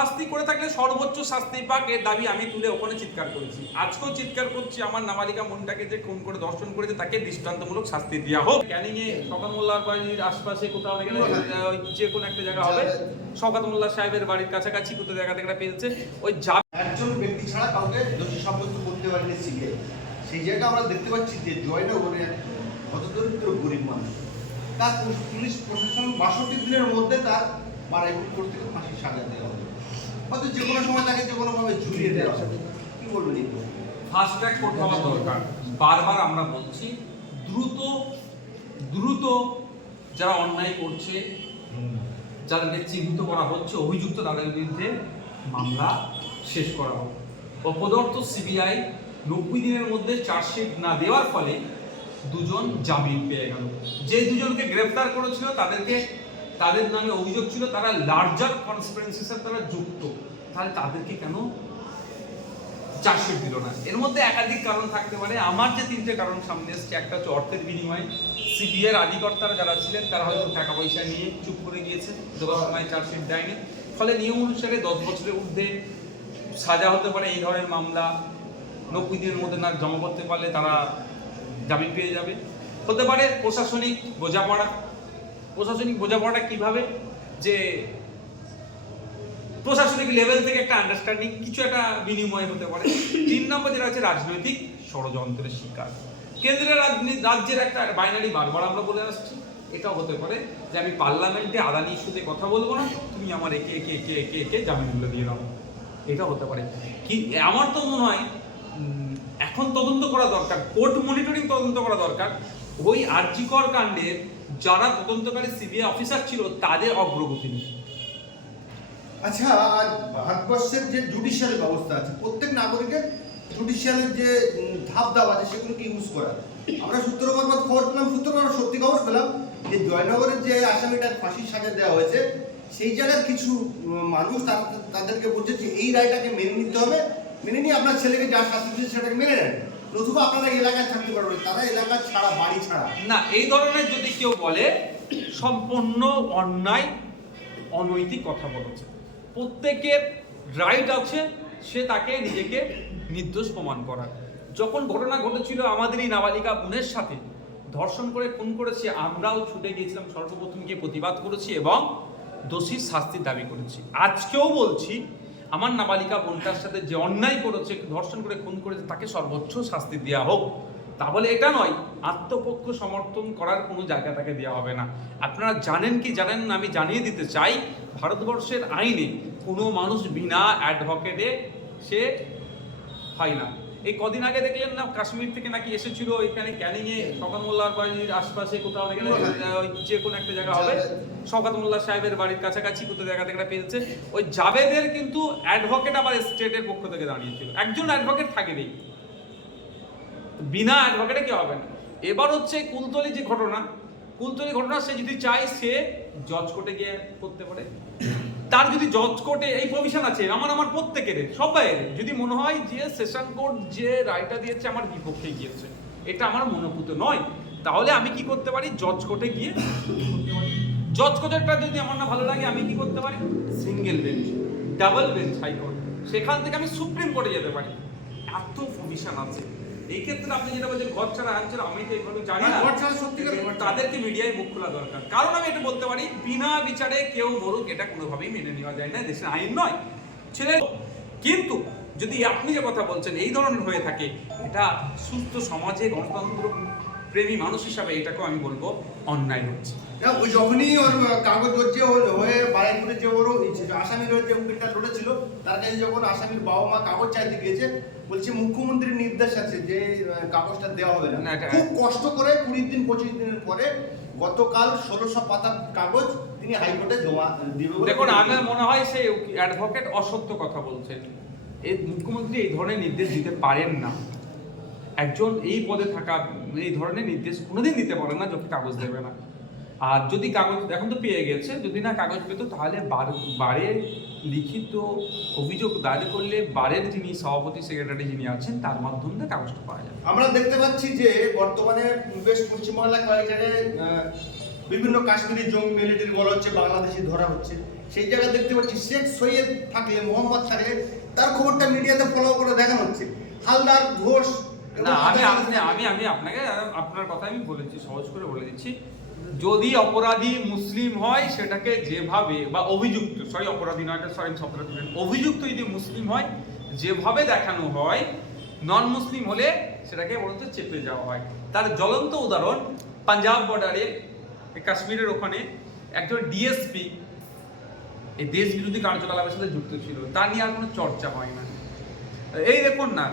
শাস্তি করে থাকলে সর্বোচ্চ শাস্তি পাক, এর দাবি আমি তুলে ওখানে চিৎকার করেছি, আজকেও চিৎকার করছি। আমার নাবালিকা বোনটাকে যে খুন করে ধর্ষণ করেছে তাকে দৃষ্টান্তমূলক শাস্তি দেওয়া হোক। ক্যানিং এ শওকত মোল্লার বাড়ির আশপাশে কোথাও যে কোনো একটা জায়গা হবে, শওকত মোল্লা সাহেবের বাড়ির কাছাকাছি কোথাও জায়গা থেকে পেয়েছে, ওই একজন ব্যক্তি ছাড়া কাউকে দোষী সাব্যস্ত করতে পারেনি সিবিআই। সেই জায়গায় আমরা দেখতে পাচ্ছি যে জয়নগরে হতদরিদ্র গরিব মানুষ, তার পুলিশ প্রশাসন 62 দিনের মধ্যে তার মারাই করতে ফাঁসির সাজা দেওয়া হবে, হয়তো যে কোনো সময় তাকে যে কোনোভাবে ঝুলিয়ে দেওয়া হবে। কি বলবেন? ফাস্ট ট্র্যাক কোর্ট হওয়া দরকার। বারবার আমরা বলছি দ্রুত যারা অন্যায় করছে, যাদেরকে চিহ্নিত করা হচ্ছে অভিযুক্ত, তাদের বিরুদ্ধে মামলা শেষ করা হোক। অপদর্থ সিবিআই 90 দিনের মধ্যে চার্জশিট না দেওয়ার ফলে দুজন জামিন পেয়ে গেল। যে দুজনকে গ্রেফতার করেছিল তাদের নামে অভিযোগ ছিল তারা লার্জার কনস্পিরেন্সির সাথে তারা যুক্ত, তাহলে তাদেরকে কেন চার্জশিট দিল না? এর মধ্যে একাধিক কারণ থাকতে পারে। আমার যে 3টে কারণ সামনে এসছে, একটা হচ্ছে অর্থের বিনিময়ে। সিবিআইয়ের আধিকর্তারা যারা ছিলেন তারা হয়তো টাকা পয়সা নিয়ে চুপ করে গিয়েছে, দেওয়ার সময় চার্জশিট দেয়নি, ফলে নিয়ম অনুসারে 10 বছরের ঊর্ধ্বে সাজা হতে পারে এই ধরনের মামলা। 90 দিনের মধ্যে না জমা করতে পারলে তারা জামিন পেয়ে যাবে। হতে পারে প্রশাসনিক বোঝাপড়াটা কিভাবে, যে প্রশাসনিক লেভেল থেকে একটা আন্ডারস্ট্যান্ডিং, কিছু একটা বিনিময় হতে পারে। 3 নম্বর যেটা হচ্ছে রাজনৈতিক ষড়যন্ত্রের শিকার। কেন্দ্রের রাজ্যের একটা বাইনারি বারবার আমরা বলে আসছি, এটাও হতে পারে যে আমি পার্লামেন্টে আদানি ইস্যুতে কথা বলবো না, তুমি আমার একে জামিনগুলো দিয়ে দাও, এটা হতে পারে। কি আমার তো মনে হয় এখন তদন্ত করা দরকার, কোর্ট মনিটরিং তদন্ত করা দরকার। ওই আরজিকর কাণ্ডের যারা তদন্তকারী সিবিআই অফিসার ছিল তাদের অগ্রগতি নেই। আচ্ছা, ভারতবর্ষের যে জুডিশিয়াল ব্যবস্থা আছে, প্রত্যেক নাগরিকের জুডিশিয়ালের যে ধাপ আছে সেগুলোকে ইউজ করা। আমরা সূত্র মারফত খবর পেলাম, সত্যি খবর পেলাম যে জয়নগরের যে আসামিটার ফাঁসির সাজা দেওয়া হয়েছে, সেই জায়গার কিছু মানুষ তাদেরকে বলছে যে এই রায়টাকে মেনে নিতে হবে, মেনে নিয়ে আপনার ছেলেকে যা শাস্তি দিচ্ছে সেটাকে মেনে নেন, নতুবা আপনারা এলাকায় থাকতে পারবেন। তারা এলাকা ছাড়া, বাড়ি ছাড়া না, এই ধরনের যদি কেউ বলে সম্পূর্ণ অন্যায়, অনৈতিক কথা বলেছে। প্রত্যেকের রাইট আছে সে তাকে নিজেকে নির্দোষ প্রমাণ করার। যখন ঘটনা ঘটেছিল আমাদেরই নাবালিকা বোনের সাথে ধর্ষণ করে খুন করেছে, আমরাও ছুটে গিয়েছিলাম, সর্বপ্রথম গিয়ে প্রতিবাদ করেছি এবং দোষীর শাস্তির দাবি করেছি। আজকেও বলছি, আমার নাবালিকা বোনটার সাথে যে অন্যায় করেছে, ধর্ষণ করে খুন করেছে, তাকে সর্বোচ্চ শাস্তি দেওয়া হোক। তা বলে এটা নয় আত্মপক্ষ সমর্থন করার কোনো জায়গা তাকে দেওয়া হবে না। আপনারা জানেন কি জানেন না, আমি জানিয়ে দিতে চাই, ভারতবর্ষের আইনে কোনো মানুষ বিনা অ্যাডভোকেটে সে হয় না। এই কদিন আগে দেখলেন না, কাশ্মীর থেকে নাকি এসেছিল এখানে ক্যানিং এ শওকত মোল্লার বাড়ির আশপাশে কোথাও যে কোনো একটা জায়গা হবে, শওকত মোল্লা সাহেবের বাড়ির কাছাকাছি কোথাও জায়গা থেকে পেয়েছে। ওই জাবেদের কিন্তু অ্যাডভোকেট আবার স্টেটের পক্ষ থেকে দাঁড়িয়েছিল, একজন অ্যাডভোকেট থাকেনি, বিনা অ্যাডভোকেটে কি হবে না। এবার হচ্ছে কুলতলি ঘটনা, সে যদি চায় সে জজ কোর্টে গিয়ে করতে পারে। তার যদি জজ কোর্টে এই প্রভিশন আছে, আমার প্রত্যেকের সবাই, যদি মনে হয় যে সেশন কোর্ট যে রায়টা দিয়েছে আমার বিপক্ষে গিয়েছে, এটা আমার মনোভূত নয়, তাহলে আমি কি করতে পারি, জজ কোর্টে গিয়ে করতে পারি। জজ কোর্টেরটা যদি আমার না ভালো লাগে, আমি কি করতে পারি, single bench, double bench, high court, সেখান থেকে আমি সুপ্রিম কোর্টে যেতে পারি। এত প্রভিশন আছে। এই ক্ষেত্রে আপনি যেটা বলছেন ঘর ছাড়া আনছেন, আমি তো এইভাবে জানি না, তাদেরকে মিডিয়ায় মুখ খোলা দরকার। কারণ আমি এটা বলতে পারি, বিনা বিচারে কেউ মরুক এটা কোনোভাবেই মেনে নেওয়া যায় না, দেশের আইন নয় ছেলে। কিন্তু যদি আপনি যে কথা বলছেন এই ধরনের হয়ে থাকে, এটা সুস্থ সমাজে গণতন্ত্র প্রেমী মানুষ হিসাবে এটাকেও আমি বলবো অন্যায় হচ্ছে। ওই যখনই ওর কাগজ হচ্ছে হয়ে বারাইপুরে যে ওর আসামির যে উকিলটা লড়েছিল, তার কাছে যখন আসামির বাবা মা কাগজ চাইতে গিয়েছে, বলছে মুখ্যমন্ত্রীর নির্দেশ আছে যে কাগজটা দেওয়া হবে না। খুব কষ্ট করে 20 দিন 25 দিনের পরে গতকাল 1600 পাতার কাগজ তিনি হাইকোর্টে জমা দিবে। দেখুন, আমার মনে হয় সেই অ্যাডভোকেট অসত্য কথা বলছেন। এই মুখ্যমন্ত্রী এই ধরনের নির্দেশ দিতে পারেন না। একজন এই পদে থাকা এই ধরনের নির্দেশ কোনোদিন দিতে পারে না যখন কাগজ দেবে না। আর যদি কাগজ এখন তো পেয়ে গেছে, যদি না কাগজ পেত তাহলে বারে লিখিত অভিযোগ দায়ের করলে বারের যিনি সভাপতি সেক্রেটারি যিনি আছেন তার মাধ্যমে কাগজটা পাওয়া যায়। আমরা দেখতে পাচ্ছি যে বর্তমানে বেশ পশ্চিমবাংলায় কয়েক জায়গায় বিভিন্ন কাশ্মীরি জঙ্গি মিলিটারি বলা হচ্ছে, বাংলাদেশি ধরা হচ্ছে। সেই জায়গায় দেখতে পাচ্ছি শেখ সৈয়দ থাকলে, মোহাম্মদ থাকলে, তার খবরটা মিডিয়াতে ফলো করে দেখানো হচ্ছে। হালদার, ঘোষ, না আমি আপনাকে আপনার কথা আমি বলেছি, সহজ করে বলে দিচ্ছি। যদি অপরাধী মুসলিম হয় সেটাকে যেভাবে, বা অভিযুক্ত, অপরাধী নয়, অভিযুক্ত যদি মুসলিম হয়, যেভাবে দেখানো হয়, নন মুসলিম হলে সেটাকে বলতে চেপে যাওয়া হয়। তার জ্বলন্ত উদাহরণ পাঞ্জাব বর্ডারে, কাশ্মীরের ওখানে একজন ডিএসপি এই দেশ বিরোধী কার্যকলাপের সাথে যুক্ত ছিল, তা নিয়ে আর কোনো চর্চা হয় না। এই দেখুন না,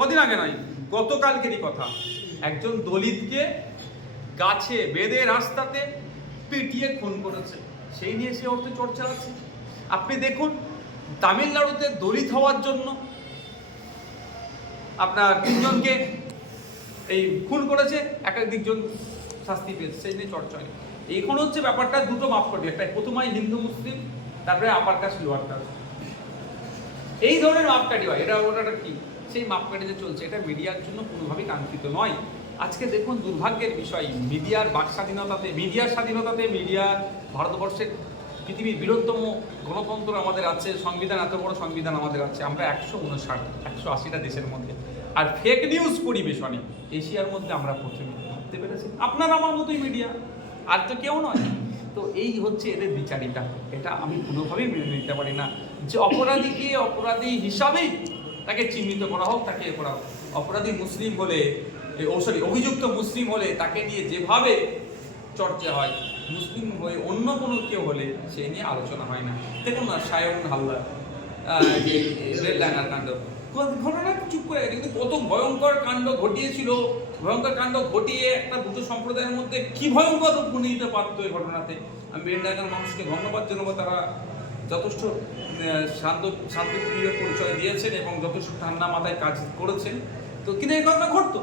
কদিন আগে নয়, গতকালকেরই কথা, একজন দলিতকে গাছে বেঁধে রাস্তাতে পিটিয়ে খুন করেছে, সেই নিয়ে সে অর্থে চর্চা আছে। আপনি দেখুন তামিলনাড়ুতে দলিত হওয়ার জন্য আপনার 3 জনকে এই খুন করেছে, একজন শাস্তি পেয়েছে, সেই নিয়ে চর্চা হয়। এখন হচ্ছে ব্যাপারটা দুটো মাপকাঠি, একটা প্রথমে হিন্দু মুসলিম, তারপরে আপার কাস্ট লোয়ার কাস্ট, এই ধরনের মাপকাঠি হয়। এটা ওটা কি সেই মাপকাঠি যে চলছে, এটা মিডিয়ার জন্য কোনোভাবেই কাঙ্ক্ষিত নয়। আজকে দেখুন দুর্ভাগ্যের বিষয়, মিডিয়ার বাক স্বাধীনতাতে, মিডিয়ার স্বাধীনতাতে, মিডিয়া ভারতবর্ষের পৃথিবীর বৃহত্তম গণতন্ত্র আমাদের আছে, সংবিধান, এত বড় সংবিধান আমাদের আছে, আমরা 180টা দেশের মধ্যে, আর ফেক নিউজ পরিবেশনে এশিয়ার মধ্যে আমরা প্রথমে ভাবতে পেরেছি। আপনার আমার মতোই মিডিয়া, আর তো কেউ নয়। তো এই হচ্ছে এদের বিচারিতা, এটা আমি কোনোভাবেই মেনে নিতে পারি না যে অপরাধীকে অপরাধী হিসাবেই তাকে চিহ্নিত করা হোক, তাকে এ করা হোক। অপরাধী মুসলিম হলে, অভিযুক্ত মুসলিম হলে তাকে নিয়ে যেভাবে চর্চা হয়, মুসলিম হয়ে অন্য কোনো কেউ হলে সেই নিয়ে আলোচনা হয় না। দেখুন না, সায়ন হালদার যে রেল লাইনার কাণ্ড, ঘটনা চুপ করে, কিন্তু কত ভয়ঙ্কর কাণ্ড ঘটিয়েছিল, ভয়ঙ্কর কাণ্ড ঘটিয়ে একটা দুটো সম্প্রদায়ের মধ্যে কি ভয়ঙ্কর রূপ নিতে পারত এই ঘটনাতে। আমি রেল লাইনার মানুষকে ধন্যবাদ জানাবো, তারা যথেষ্ট শান্তপ্রিয় পরিচয় দিয়েছেন এবং যথেষ্ট ঠান্ডা মাথায় কাজ করেছেন। তো কিন্তু এই ঘটনা ঘটতো,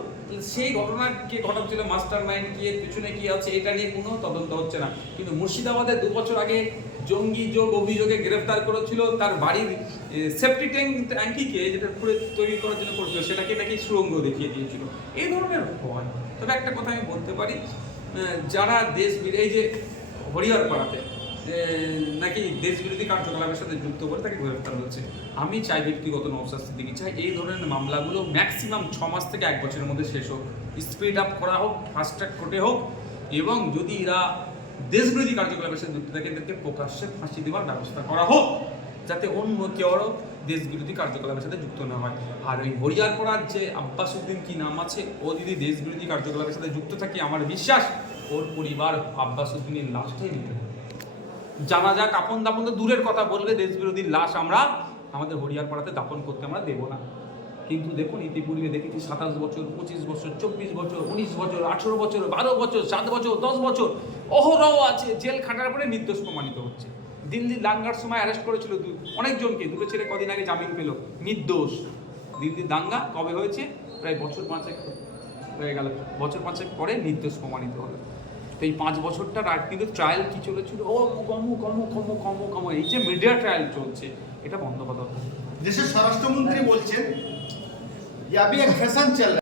সেই ঘটনা কে ঘটাচ্ছিল, মাস্টার মাইন্ড কি, এর পিছনে কি আছে, এটা নিয়ে কোনো তদন্ত হচ্ছে না। কিন্তু মুর্শিদাবাদে 2 বছর আগে জঙ্গি যোগ অভিযোগে গ্রেফতার করেছিল, তার বাড়ির সেফটি ট্যাঙ্কিকে যেটা করে তৈরি করার জন্য করেছিল, সেটাকে নাকি সুড়ঙ্গ দেখিয়ে দিয়েছিল। এই ধরনের হয়। তবে একটা কথা আমি বলতে পারি, যারা এই যে হরিহরপাড়াতে নাকি দেশ বিরোধী কার্যকলাপের সাথে যুক্ত করে তাকে গ্রেফতার হচ্ছে, আমি চাই ব্যক্তিগত নওশাদ সিদ্দিকী চাই এই ধরনের মামলাগুলো ম্যাক্সিমাম 6 মাস থেকে 1 বছরের মধ্যে শেষ হোক, স্পিড আপ করা হোক, ফাস্ট ট্র্যাক কোর্টে হোক, এবং যদি এরা দেশ বিরোধী কার্যকলাপের সাথে যুক্ত থাকে এদেরকে প্রকাশ্যে ফাঁসি দেওয়ার ব্যবস্থা করা হোক, যাতে অন্য কেউ দেশ বিরোধী কার্যকলাপের সাথে যুক্ত না হয়। আর ওই হরিহরপাড়ার যে আব্বাস উদ্দিন কি নাম আছে, ও যদি দেশ বিরোধী কার্যকলাপের সাথে যুক্ত থাকে, আমার বিশ্বাস ওর পরিবার আব্বাস উদ্দিনের লাশটাই নিতে হবে। জানাজা কাপন দাপন তো দূরের কথা, বলবে দেশ বিরোধীর লাশ আমরা আমাদের হরিহরপাড়াতে দাপন করতে আমরা দেবো না। কিন্তু দেখুন ইতিপূর্বে দেখেছি 27 বছর, 25 বছর, 24 বছর, 19 বছর, 18 বছর, 12 বছর, 7 বছর, 10 বছর অহরহ আছে, জেল খাটার পরে নির্দোষ প্রমাণিত হচ্ছে। দিল্লি দাঙ্গার সময় অ্যারেস্ট করেছিল অনেকজনকে, দুটো ছেলে কদিন আগে জামিন পেল, নির্দোষ। দিল্লির দাঙ্গা কবে হয়েছে? প্রায় বছর 5 হয়ে গেল, বছর 5 পরে নির্দোষ প্রমাণিত হলো। তো এই 5 বছরটার আর কিন্তু ট্রায়াল কি চলেছিল, ও কম, এই যে মিডিয়া ট্রায়াল চলছে, এটা বন্ধ করা দরকার। দেশের স্বরাষ্ট্রমন্ত্রী বলছেন যে अभी एक फैशन चल रहा है।